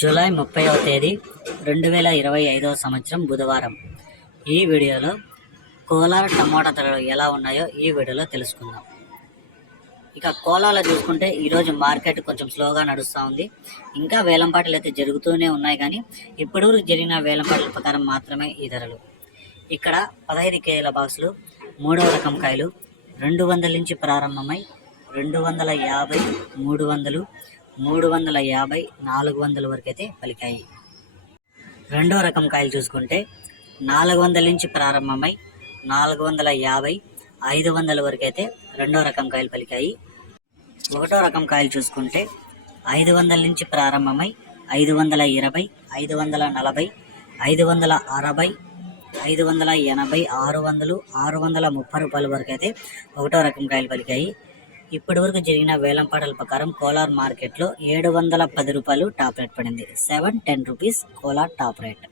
July 30వ తేదీ 2025 సంవత్సరం బుధవారం. ఈ వీడియోలో కోలార్ టమోటా ధరలు ఎలా ఉన్నాయో ఈ వీడియోలో తెలుసుకుందాం. ఇక కోలాలో చూసుకుంటే ఈరోజు మార్కెట్ కొంచెం స్లోగా నడుస్తూ ఉంది. ఇంకా వేలంపాటలు అయితే జరుగుతూనే ఉన్నాయి, కానీ ఇప్పుడు జరిగిన వేలంపాటల ప్రకారం మాత్రమే ఈ ధరలు. ఇక్కడ 15 కేజీల బాక్సులు 3వ రకం కాయలు 200 నుంచి ప్రారంభమై 250, 300, 350, 400 వరకు అయితే పలికాయి. రెండో రకం కాయలు చూసుకుంటే 400 నుంచి ప్రారంభమై 450, 500 వరకు అయితే రెండో రకం కాయలు పలికాయి. ఒకటో రకం కాయలు చూసుకుంటే 500 నుంచి ప్రారంభమై 520, 540, 560, 580, 600, 630 రూపాయల వరకు అయితే ఒకటో రకం కాయలు పలికాయి. ఇప్పటి వరకు జరిగిన వేలంపాటల ప్రకారం కోలార్ మార్కెట్లో 710 రూపాయలు టాప్ రేట్ పడింది. 710 రూపీస్ కోలార్ టాప్ రేట్.